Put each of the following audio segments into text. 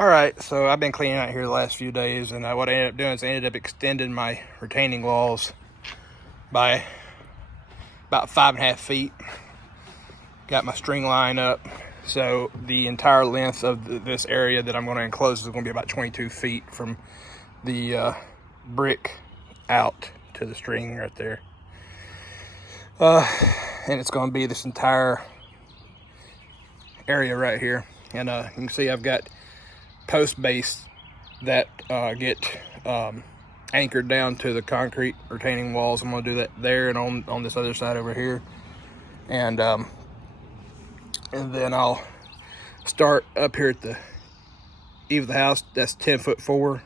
All right, so I've been cleaning out here the last few days, and what I ended up doing is I ended up extending my retaining walls by about 5.5 feet. Got my string line up, so the entire length of this area that I'm going to enclose is going to be about 22 feet from the brick out to the string right there. And it's going to be this entire area right here. And you can see I've got post base that get anchored down to the concrete retaining walls. I'm going to do that there and on this other side over here. And then I'll start up here at the eave of the house. That's 10'4"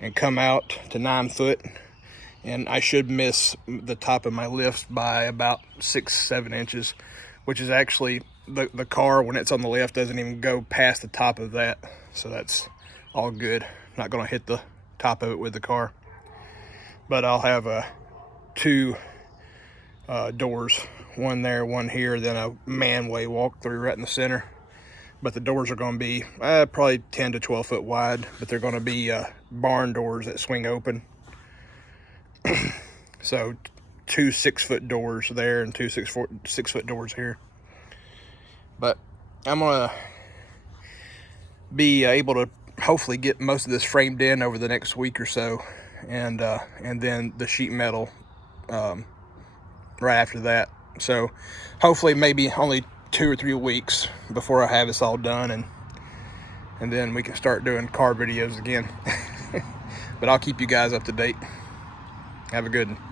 and come out to 9 foot. And I should miss the top of my lift by about 6-7 inches, which is actually the car, when it's on the lift, doesn't even go past the top of that. So that's all good. Not gonna hit the top of it with the car. But I'll have two doors, one there, one here, then a manway walk through right in the center. But the doors are gonna be probably 10 to 12 foot wide, but they're gonna be barn doors that swing open. So 2 6-foot doors there and 2 6-foot doors here. But I'm gonna be able to hopefully get most of this framed in over the next week or so, and then the sheet metal right after that. So hopefully maybe only 2 or 3 weeks before I have this all done, and then we can start doing car videos again. But I'll keep you guys up to date. Have a good one.